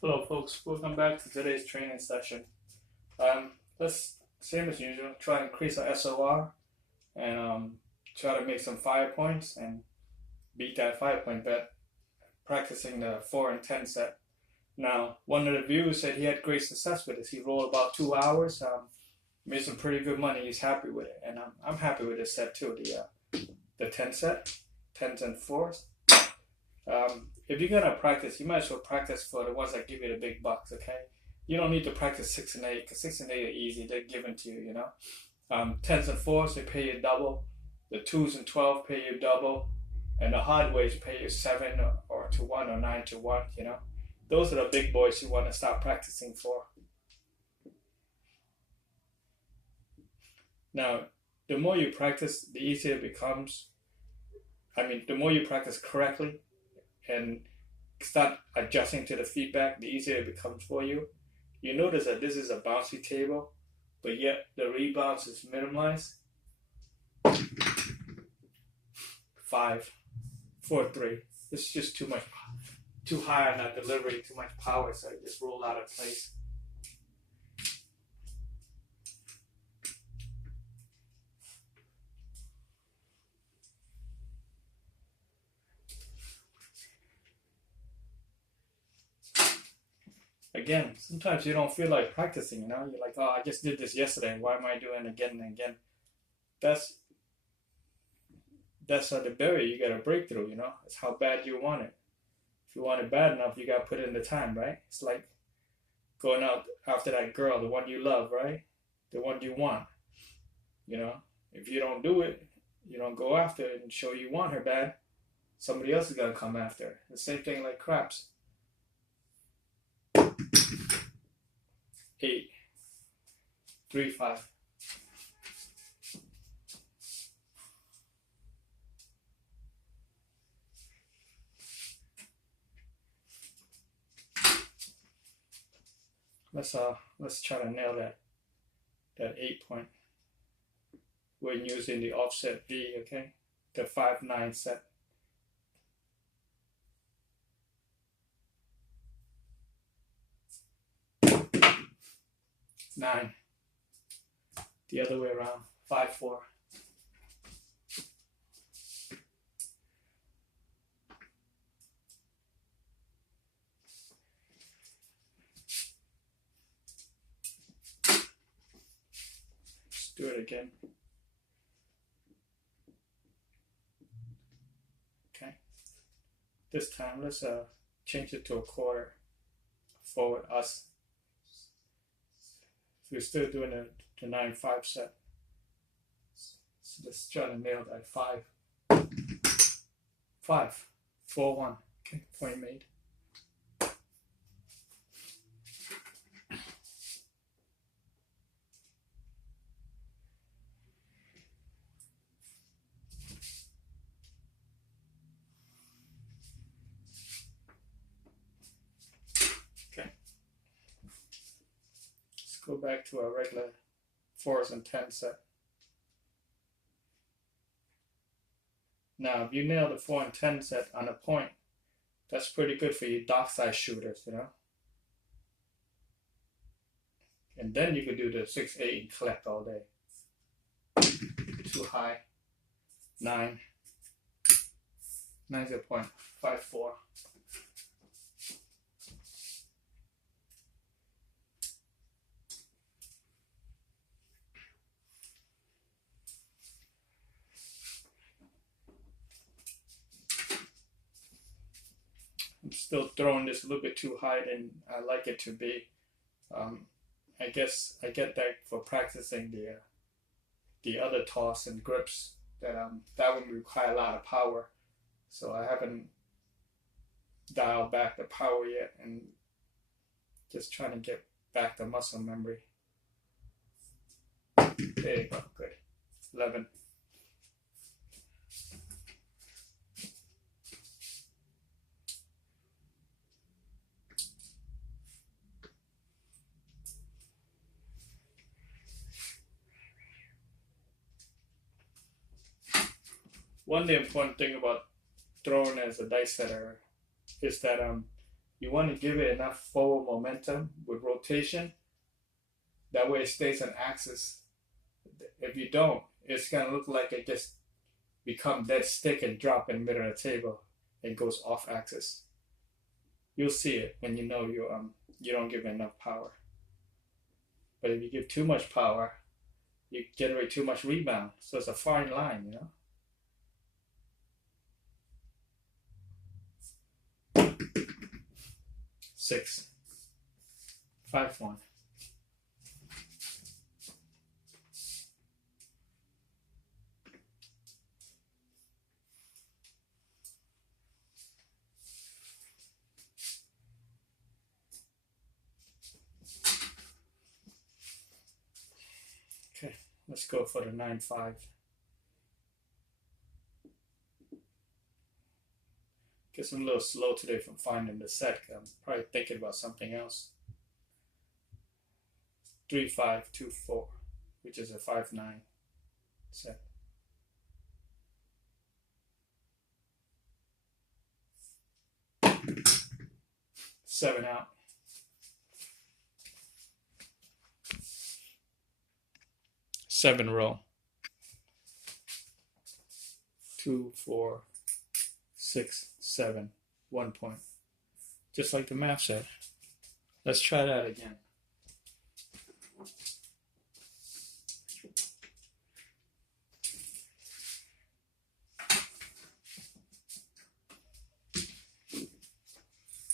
Hello, folks. Welcome back to today's training session. Let's, same as usual, try and increase our SOR and try to make some 5 points and beat that 5 point bet practicing the 4 and 10 set. Now, one of the viewers said he had great success with this. He rolled about 2 hours, made some pretty good money. He's happy with it, and I'm happy with this set too. The 10 set, 10s and 4s. If you're gonna practice, you might as well practice for the ones that give you the big bucks. Okay, you don't need to practice 6 and 8 because 6 and 8 are easy; they're given to you. 10s and 4s they pay you double. The 2s and 12 pay you double, and the hard ways pay you 7 or to 1 or 9 to 1. Those are the big boys you want to start practicing for. Now, the more you practice, the easier it becomes. The more you practice correctly and start adjusting to the feedback, the easier it becomes for you. You notice that this is a bouncy table, but yet the rebounds is minimized. 5, 4, 3. This is just too high on that delivery, too much power, so it just rolled out of place. Again, sometimes you don't feel like practicing, You're like, oh, I just did this yesterday. Why am I doing it again and again? That's the barrier you got to break through, It's how bad you want it. If you want it bad enough, you got to put in the time, right? It's like going out after that girl, the one you love, right? The one you want, If you don't do it, you don't go after it and show you want her bad, somebody else is going to come after her. The same thing like craps. 8, 3, 5. Let's try to nail that 8 point. We're using the offset V, okay? The 5-9 set. 9. The other way around. 5, 4. Let's do it again. Okay. This time, let's change it to a quarter. Forward us. We're still doing the 9-5 set. So let's try to nail that 5. 5, 4, 1. Okay, point made. Okay. Let's go back to our regular 4s and 10 set. Now, if you nail the 4 and 10 set on a point, that's pretty good for you dockside shooters, And then you could do the 6, 8 and collect all day. Too high. 9. 9's a point. 5, 4. I'm still throwing this a little bit too high than I like it to be. I guess I get that for practicing the other toss and grips that would require a lot of power. So I haven't dialed back the power yet, and just trying to get back the muscle memory. There you go, good. 11. One important thing about throwing as a dice setter is that You want to give it enough forward momentum with rotation. That way it stays on axis. If you don't, it's going to look like it just become dead stick and drop in the middle of the table and goes off axis. You'll see it when you know you don't give it enough power. But if you give too much power, you generate too much rebound. So it's a fine line, you know. 6, 5-1. Okay, let's go for the 9-5. Guess I'm a little slow today from finding the set. I'm probably thinking about something else. 3-5-2-4, which is a 5-9 set. Seven out. 7 row. 2, 4, 6, 7, 1 point. Just like the math said. Let's try that again.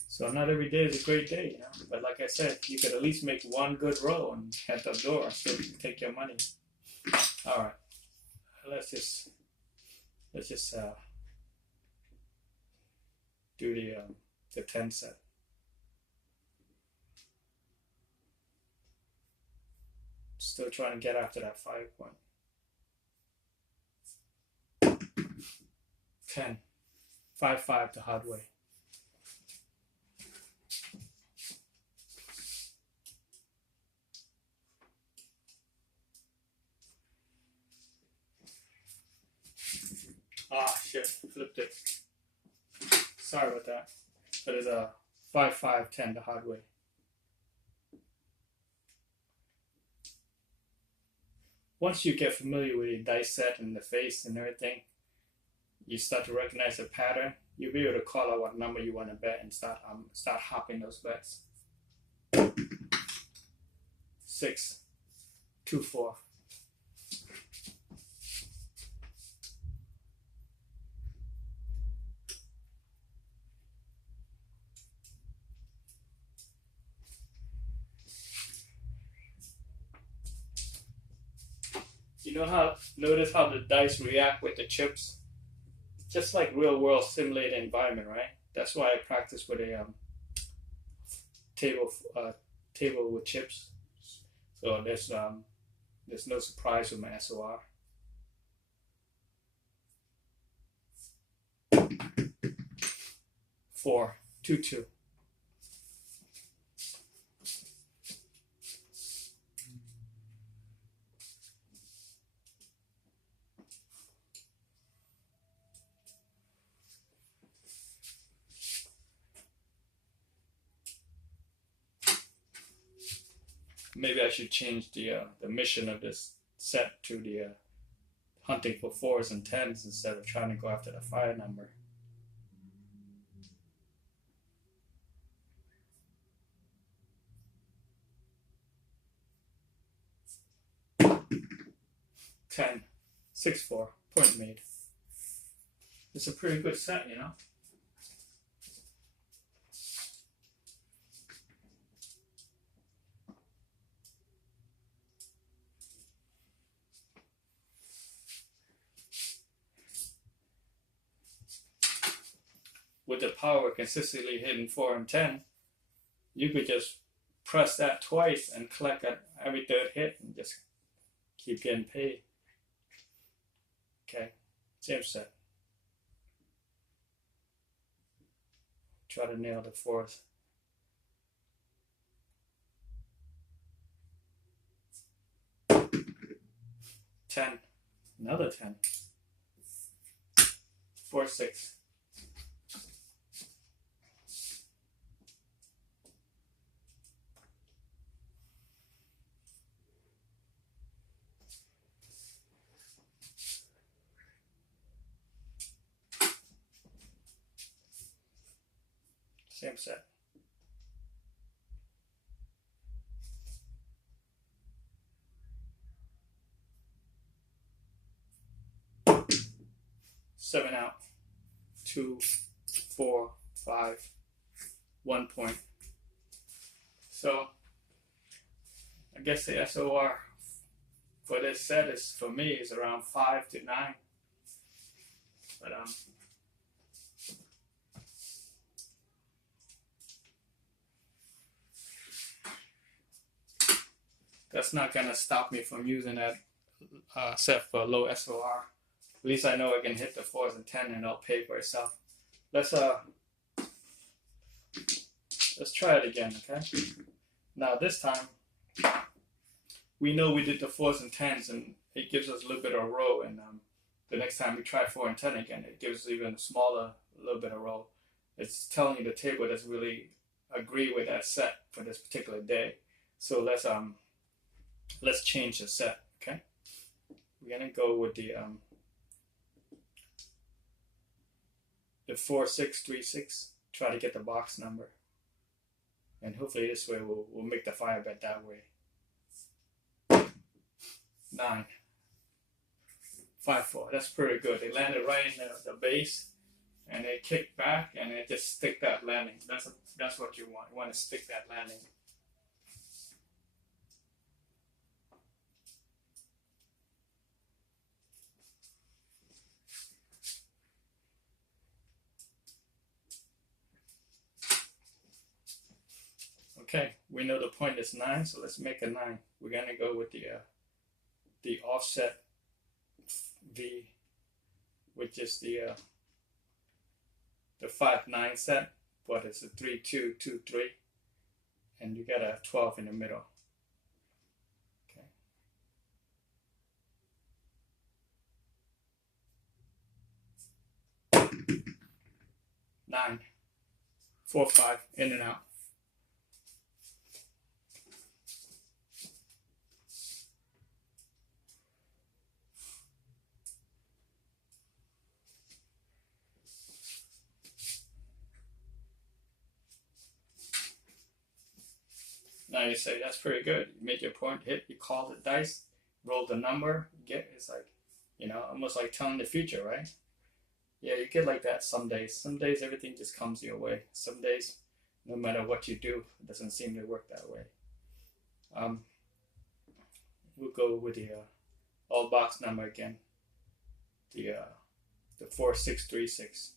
So not every day is a great day, you know. But like I said, you could at least make one good roll and head the door, so you can take your money. All right, let's just do the 10 set. Still trying to get after that 5 point. 10, 5-5 to Hardway. Ah, shit, flipped it. Sorry about that. But it's a 5-5-10 to Hardway. Once you get familiar with the dice set and the face and everything, you start to recognize the pattern. You'll be able to call out what number you want to bet and start hopping those bets. 6, 2, 4. Notice how the dice react with the chips? Just like real world simulated environment, right? That's why I practice with a table with chips. So there's no surprise with my SOR. Four, 2-2. Maybe I should change the mission of this set to the hunting for 4s and 10s instead of trying to go after the 5 number. Ten, 6-4, point made. It's a pretty good set, you know. With the power consistently hitting 4 and 10, you could just press that twice and collect at every third hit and just keep getting paid. Okay, same set. Try to nail the 4th. Ten, another 10. 4, 6. Same set. Seven out. 2, 4, 5, 1 point. So I guess the SOR for this set is, for me, is around 5 to 9. But that's not gonna stop me from using that set for low SOR. At least I know I can hit the 4s and 10 and it'll pay for itself. Let's try it again, okay? Now this time, we know we did the 4s and 10s and it gives us a little bit of row, and the next time we try 4 and 10 again, it gives even smaller, a little bit of row. It's telling you the table doesn't really agree with that set for this particular day. So let's change the set, okay? We're gonna go with the 4636. Try to get the box number, and hopefully this way we'll make the fire bet that way. 9, 5, 4. That's pretty good. They landed right in the base, and they kicked back, and they just stick that landing. That's what you want. You want to stick that landing. Okay, we know the point is 9, so let's make a 9. We're gonna go with the offset V, which is the 5-9 set, but it's a 3-2-2-3, and you got a 12 in the middle. Okay. 9, 4, 5, in and out. Now you say, that's pretty good. You make your point, hit, you call the dice, roll the number, you get, it's like, almost like telling the future, right? Yeah, you get like that some days. Some days everything just comes your way. Some days, no matter what you do, it doesn't seem to work that way. We'll go with the all box number again. The 4636.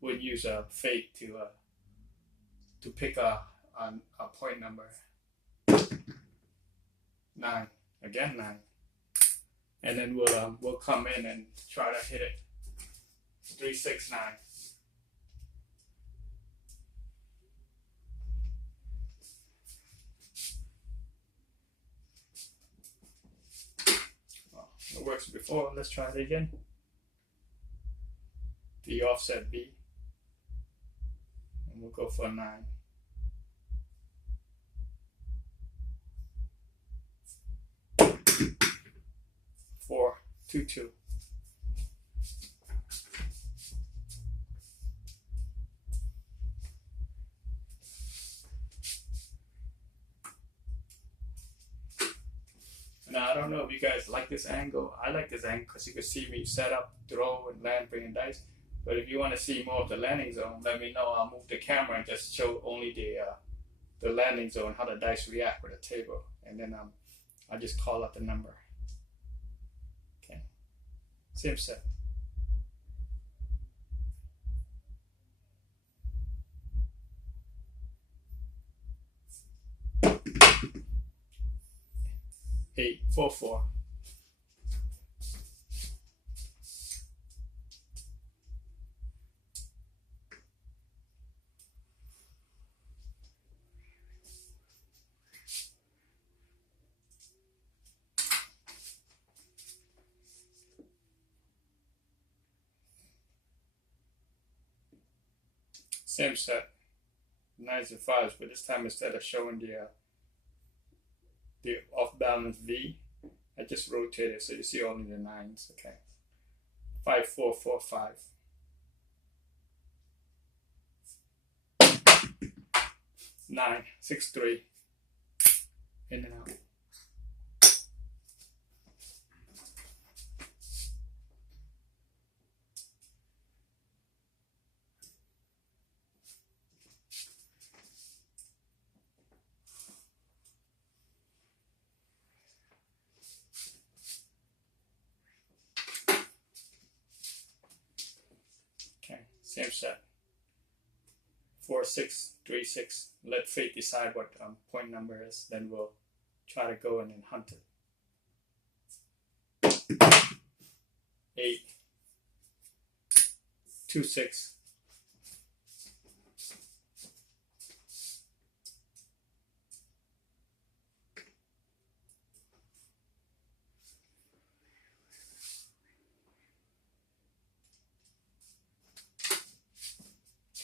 We'll use a fate to pick a point number. 9, again 9, and then we'll come in and try to hit it. 3, 6, 9. Well, it works before. Let's try it again. The offset B, and we'll go for 9. 4, 2, 2. Now I don't know if you guys like this angle. I like this angle because you can see me set up, throw, and land, bringing dice. But if you want to see more of the landing zone, let me know. I'll move the camera and just show only the landing zone, how the dice react with the table, and then I'll just call out the number. Okay, same set. Eight, 4, 4. Same set, 9s and 5s, but this time instead of showing the off balance V, I just rotate it so you see only the 9s. Okay, 5, 4, 4, 5. 9, 6, 3. In and out. Okay, same set. 4, 6, 3, 6. Let fate decide what point number is. Then we'll try to go in and hunt it. 8, 2, 6.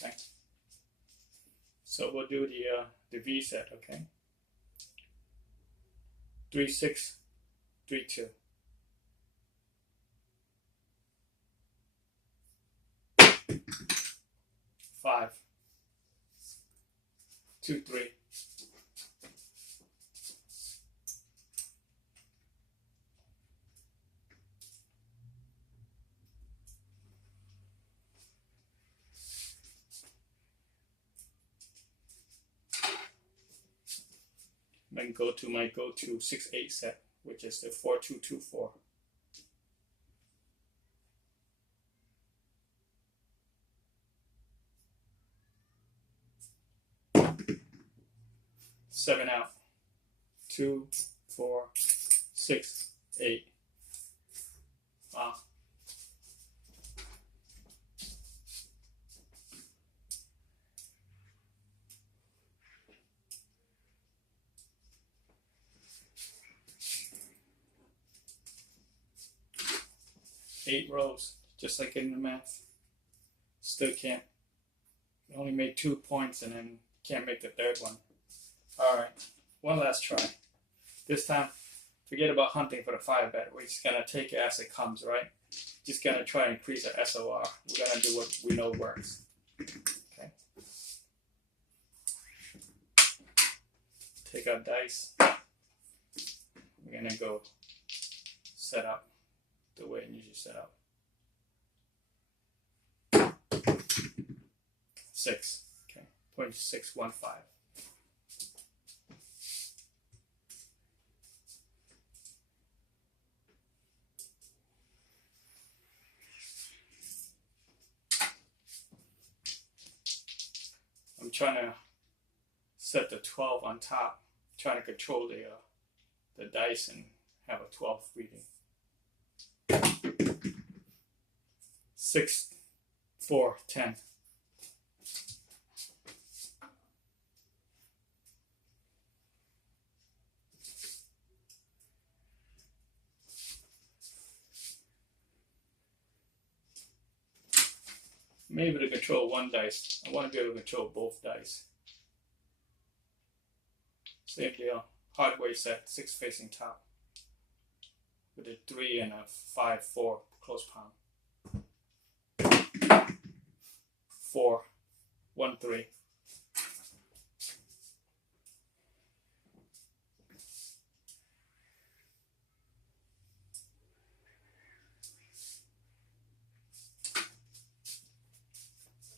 Okay. So we'll do the V set, okay? 3, 6, 3, 2. 5, 2, 3. Then go to my go-to 6-8 set, which is the 4, 2, 2, 4. 7 out. 2, 4, 6, 8. Wow. Eight rows, just like in the math. Still can't. Only made 2 points and then can't make the third one. Alright, one last try. This time, forget about hunting for the 5-bet. We're just gonna take it as it comes, right? Just gonna try and increase our SOR. We're gonna do what we know works. Okay. Take our dice. We're gonna go set up the way it usually set up. 6. Okay. 0.615. I'm trying to set the 12 on top, trying to control the dice and have a 12 reading. 6, 4, 10. I'm able to control one dice. I want to be able to control both dice. Same deal. Hardware set, 6 facing top. With a 3 and a 5, 4 close palm. 4, 1, 3.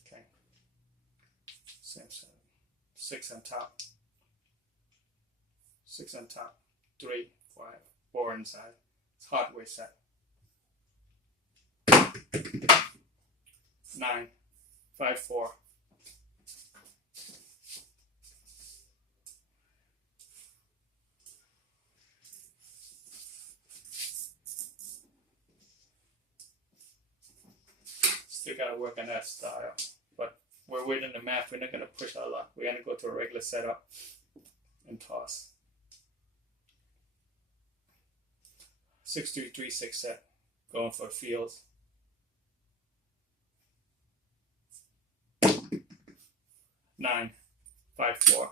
Okay. Same set. 6 on top. 6 on top. 3, 5, 4 inside. It's hardware set. 9, 5, 4. Still gotta work on that style, but we're within the math. We're not gonna push our luck. We're gonna go to a regular setup and toss. 6, 2, 3, 6 set. Going for fields. 9, 5, 4.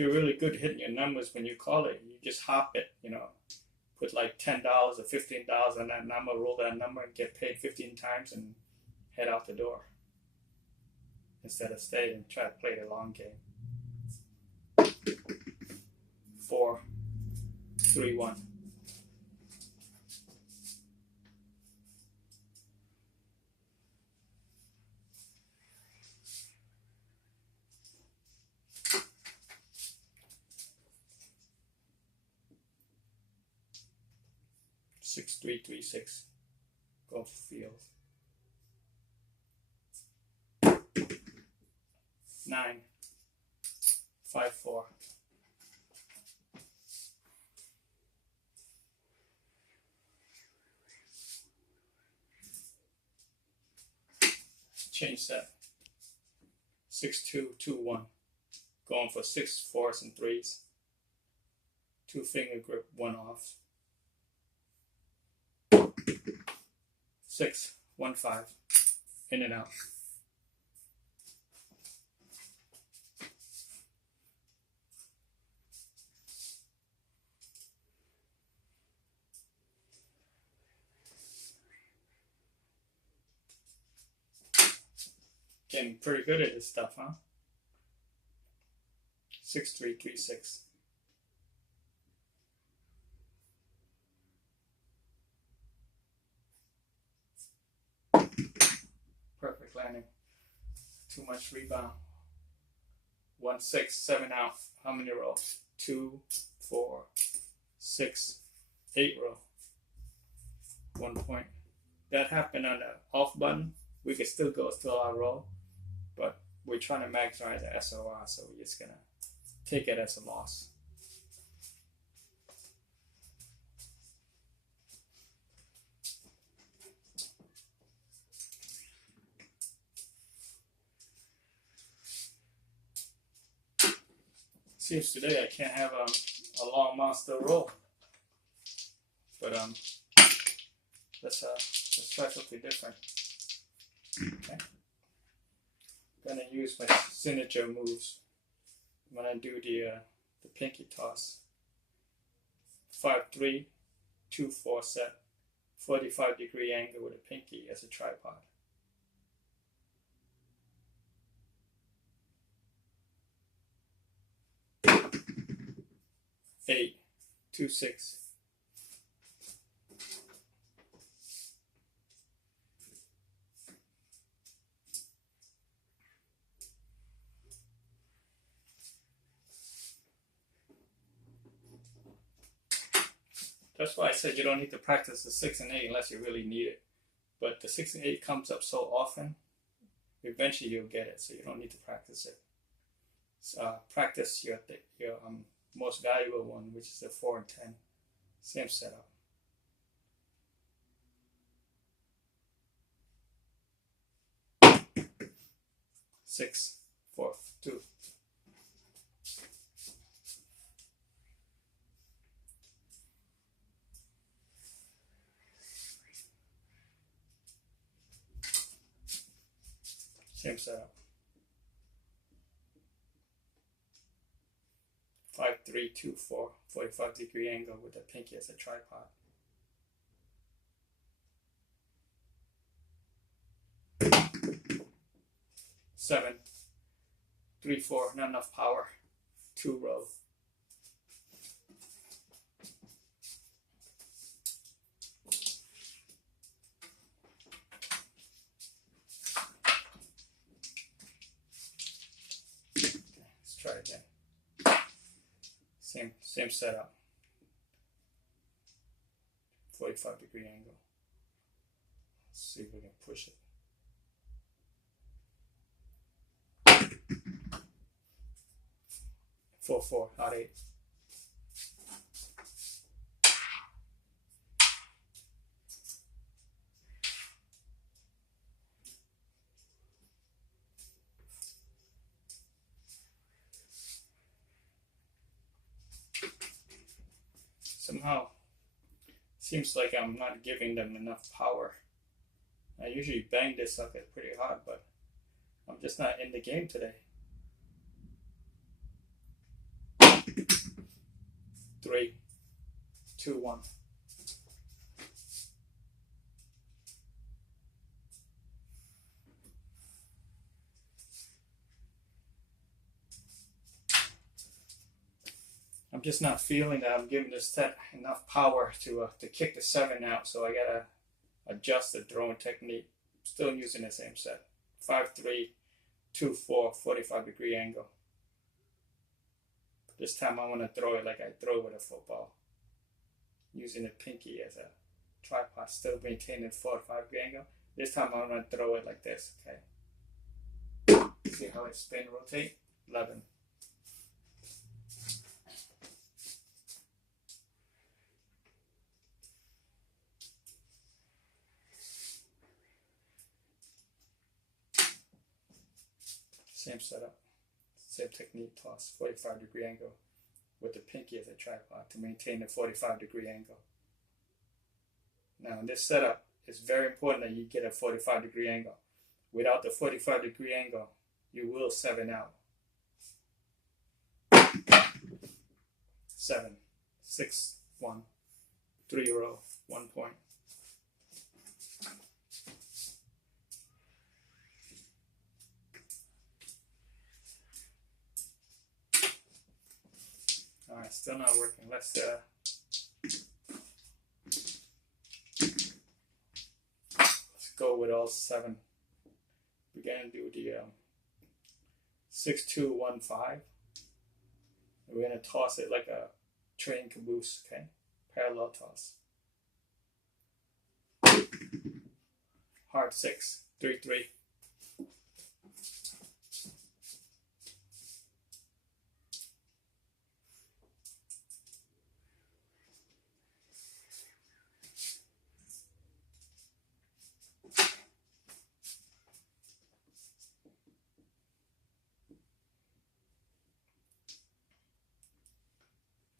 you're really good hitting your numbers when you call it, you just hop it, put like $10 or $15 on that number, roll that number, and get paid 15 times and head out the door instead of stay and try to play the long game. 4, 3, 1. Six, 3, 3, 6. Go field. 9, 5, 4. Change that. 6, 2, 2, 1. Going for 6, 4s, and 3s. 2 finger grip, 1 off. 6, 1, 5. In and out. Getting pretty good at this stuff, huh? 6, 3, 3, 6. Perfect landing. Too much rebound. 1, 6, 7 out. How many rows? 2, 4, 6, 8 row. 1 point. That happened on the off button. We could still go to our row, but we're trying to maximize the SOR, so we're just gonna take it as a loss. Seems today I can't have a long monster roll, but let's try something different. Okay, gonna use my signature moves when I do the pinky toss. 5, 3, 2, 4 set, 45-degree angle with a pinky as a tripod. 8, 2, 6. That's why I said you don't need to practice the 6 and 8 unless you really need it. But the 6 and 8 comes up so often, eventually you'll get it, so you don't need to practice it. Practice your most valuable one, which is the 4 and 10. Same setup. Six, 4, 2. Same setup. 5, 3, 2, 4, 45-degree angle with the pinky as a tripod. Seven, 3, 4, not enough power. 2 row. Okay, let's try again. Same setup. 45-degree angle. Let's see if we can push it. 4, 4, not 8. Somehow, seems like I'm not giving them enough power. I usually bang this sucker pretty hard, but I'm just not in the game today. 3, 2, 1. I'm just not feeling that I'm giving this set enough power to kick the 7 out, so I gotta adjust the throwing technique. Still using the same set. 5-3, 2-4, 45-degree angle. This time I want to throw it like I throw with a football. Using the pinky as a tripod, still maintaining 45-degree angle. This time I'm going to throw it like this, okay? See how it spin, rotate? 11. Same setup, same technique, toss, 45-degree angle with the pinky as a tripod to maintain the 45-degree angle. Now in this setup, it's very important that you get a 45-degree angle. Without the 45-degree angle, you will 7 out. 7, 6, 1, 3 row, 1 point. Alright, still not working. Let's go with all 7. We're gonna do the 6-2-1-5. We're gonna toss it like a train caboose, okay? Parallel toss. Hard 6, 3-3.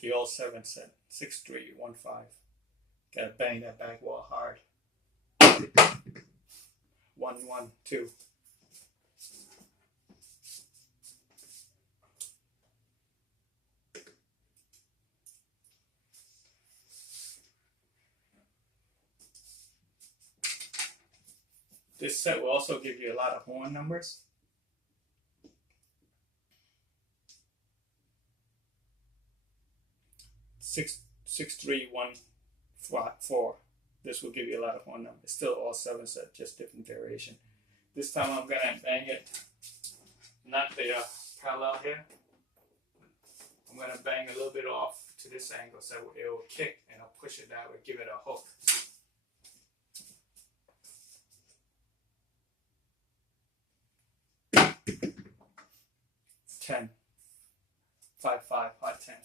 The all 7 set, 6-3-1-5. Gotta bang that back wall hard. 1-1-2. This set will also give you a lot of horn numbers. Six, 6-3-1-4. This will give you a lot of horn numbers. Still all 7 set, just different variation. This time I'm gonna bang it, not the parallel here. I'm gonna bang a little bit off to this angle so it will kick and I'll push it that way, give it a hook. 10, 5-5, hot 10.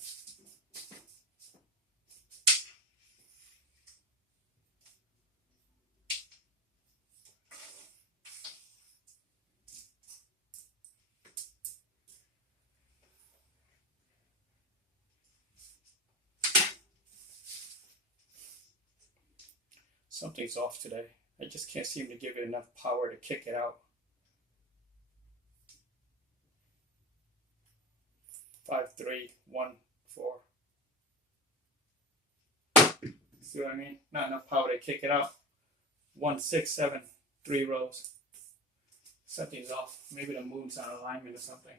Something's off today. I just can't seem to give it enough power to kick it out. 5-3-1-4. See what I mean? Not enough power to kick it out. 1-6-7, 3 rows. Something's off. Maybe the moon's out of alignment or something.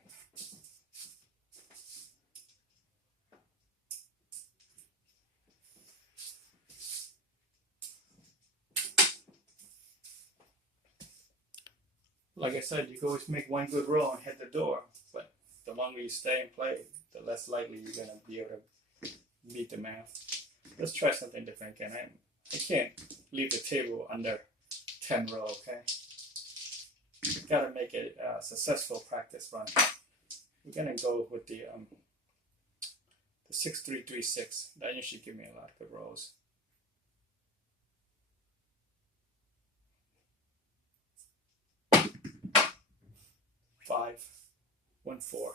Like I said, you can always make one good roll and hit the door, but the longer you stay and play, the less likely you're going to be able to meet the math. Let's try something different again. I can't leave the table under 10 row, okay? You gotta make it a successful practice run. We're gonna go with the 6-3-3-6. That usually give me a lot of good rolls. Five, 1-4.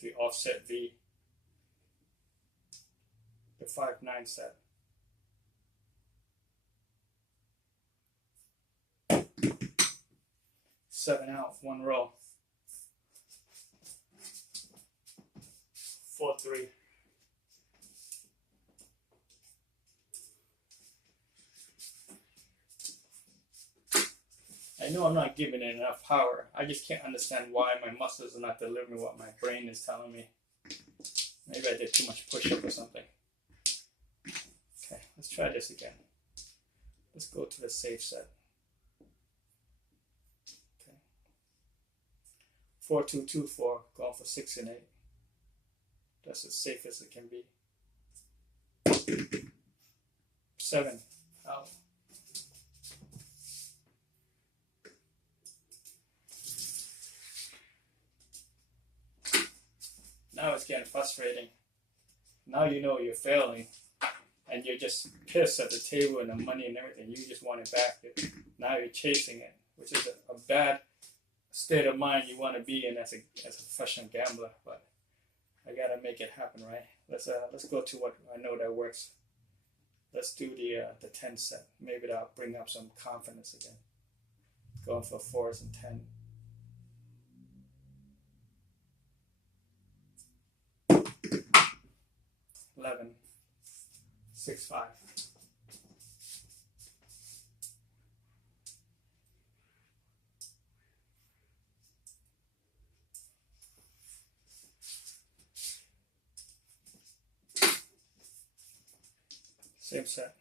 The offset V. the 5-9 set. Seven out, one row. 4-3. I know I'm not giving it enough power. I just can't understand why my muscles are not delivering what my brain is telling me. Maybe I did too much push-up or something. Okay, let's try this again. Let's go to the safe set. Okay. 4-2-2-4, going for 6 and 8. That's as safe as it can be. 7 out. Now it's getting frustrating. Now you know you're failing, and you're just pissed at the table and the money and everything. You just want it back. Now you're chasing it, which is a bad state of mind you want to be in as a professional gambler. But I gotta make it happen, right? Let's go to what I know that works. Let's do the 10 set. Maybe that'll bring up some confidence again. Going for 4s and 10. 11, 6-5. Same set.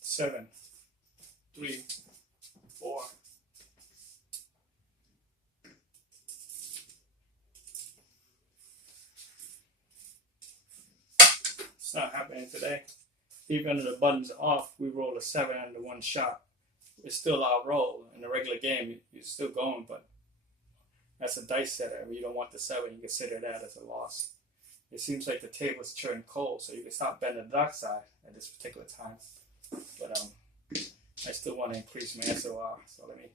Seven, 3, 4. It's not happening today. Even if the button's off, we roll a 7 under one shot. It's still our roll. In a regular game, you're still going, but that's a dice setter. You don't want the 7, you consider that as a loss. It seems like the table's turning cold, so you can stop betting the dark side at this particular time. But I still want to increase my SOR, so let me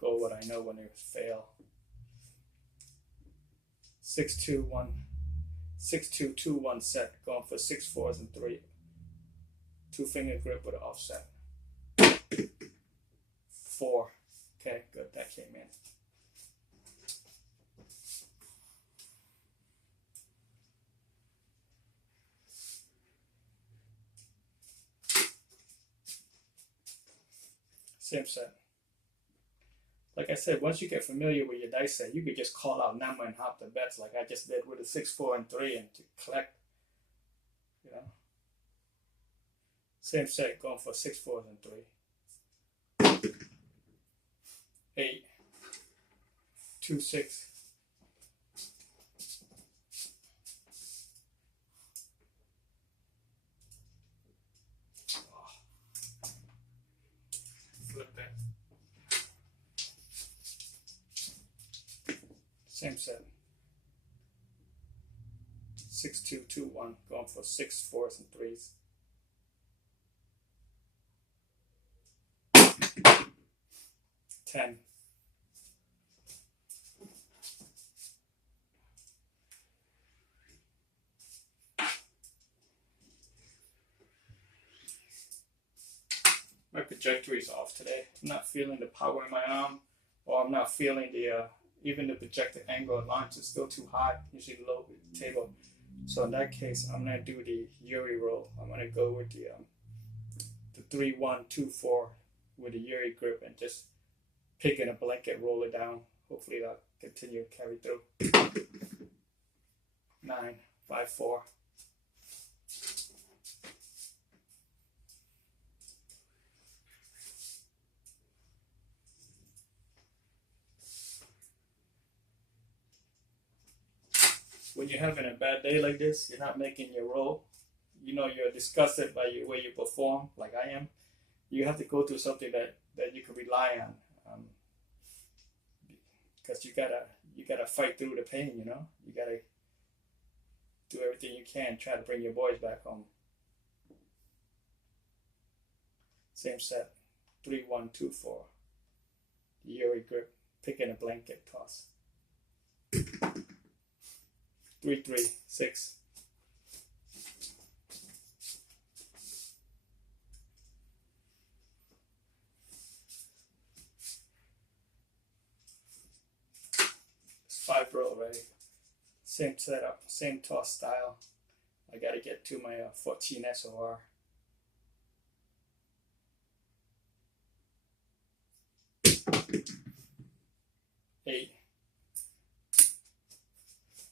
go what I know when they fail. 6-2-1, 6-2-2-1 set, going for 6 4s and 3. 2-finger grip with an offset. 4. Okay, good, that came in. Same set. Like I said, once you get familiar with your dice set, you could just call out number and hop the bets like I just did with a 6, 4, and 3 and to collect, you know. Same set, going for 6 4s and 3. 8, 2 6. Flip that. Same set. 6-2-2-1, going for 6 4s and 3s. 10. My trajectory is off today. I'm not feeling the power in my arm, or I'm not feeling the even the projected angle of launch is still too high, usually low with the table. So in that case, I'm gonna do the Yuri roll. I'm gonna go with the 3-1-2-4 with the Yuri grip and just pick in a blanket, roll it down. Hopefully that'll continue to carry through. 9, 5, 4. When you're having a bad day like this, you're not making your roll. You know you're disgusted by the way you perform, like I am. You have to go through something that you can rely on, because you gotta fight through the pain. You know, you gotta do everything you can, try to bring your boys back home. Same set. 3, 1, 2, 4. Yuri grip. Picking a blanket toss. 3, 3, 6. It's 5 roll already. Same setup, same toss style. I gotta get to my 14 SOR. 8.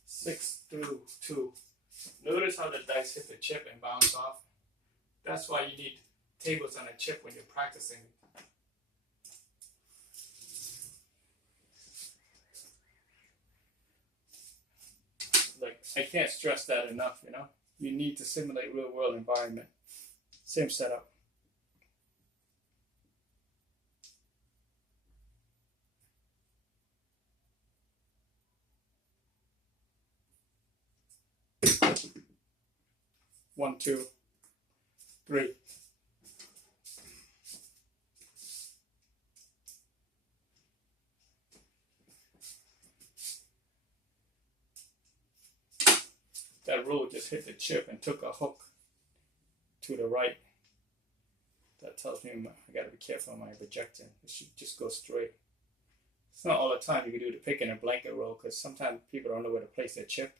6 through 2. Notice how the dice hit the chip and bounce off. That's why you need tables on a chip when you're practicing. Like, I can't stress that enough, you know? You need to simulate real world environment. Same setup. One, 2, 3. That roll just hit the chip and took a hook to the right. That tells me I gotta be careful on my projecting. It should just go straight. It's not all the time you can do the pick and a blanket roll, because sometimes people don't know where to place their chip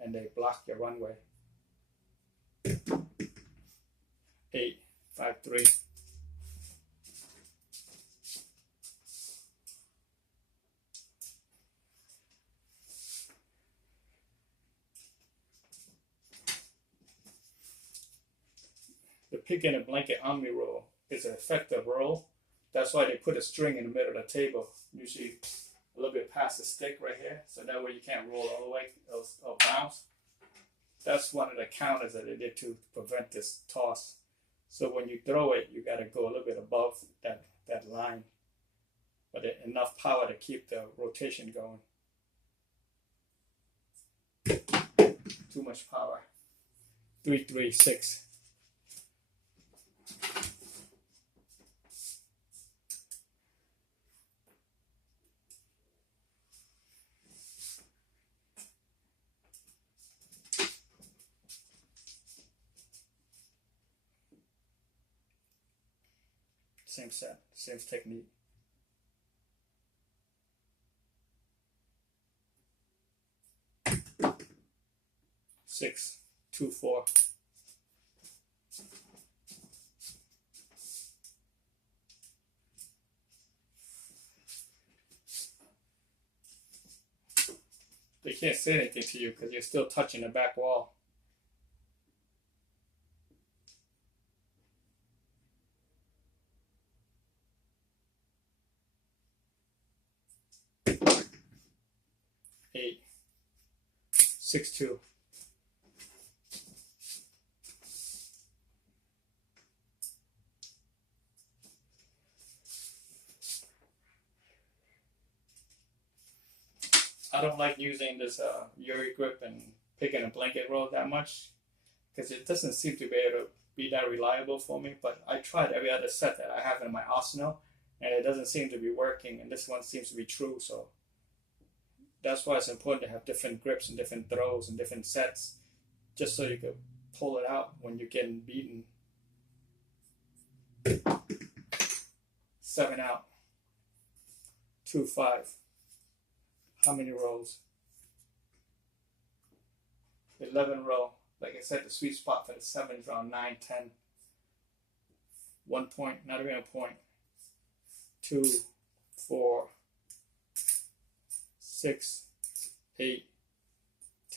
and they block your runway. 8, 5, 3. The pick and a blanket omni roll is an effective roll. That's why they put a string in the middle of the table, usually a little bit past the stick right here, so that way you can't roll all the way or bounce. That's one of the counters that they did to prevent this toss. So when you throw it, you got to go a little bit above that line, but enough power to keep the rotation going. Too much power. 3, 3, 6. Same set, same technique. 6, 2, 4. They can't say anything to you because you're still touching the back wall. Eight, 6, 2. I don't like using this Yuri grip and picking a blanket roll that much because it doesn't seem to be able to be that reliable for me. But I tried every other set that I have in my arsenal, and it doesn't seem to be working. And this one seems to be true. So that's why it's important to have different grips and different throws and different sets, just so you can pull it out when you're getting beaten. 7 out. 2, 5. How many rolls? 11 roll. Like I said, the sweet spot for the 7 is around 9, 10. 1 point, not even a point. 2, 4, 6, 8,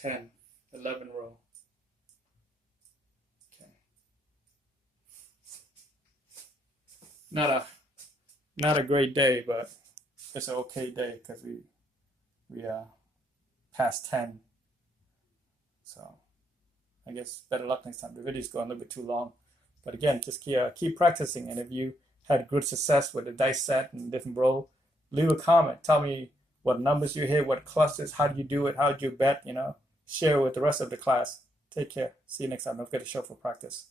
10, 11 roll. Okay. Not a great day, but it's an okay day because we passed 10. So I guess better luck next time. The video's going a little bit too long. But again, just keep practicing. And if you had good success with the dice set and different roll, leave a comment. Tell me what numbers you hit, what clusters, how do you do it, how do you bet, share with the rest of the class. Take care. See you next time. Don't forget to show for practice.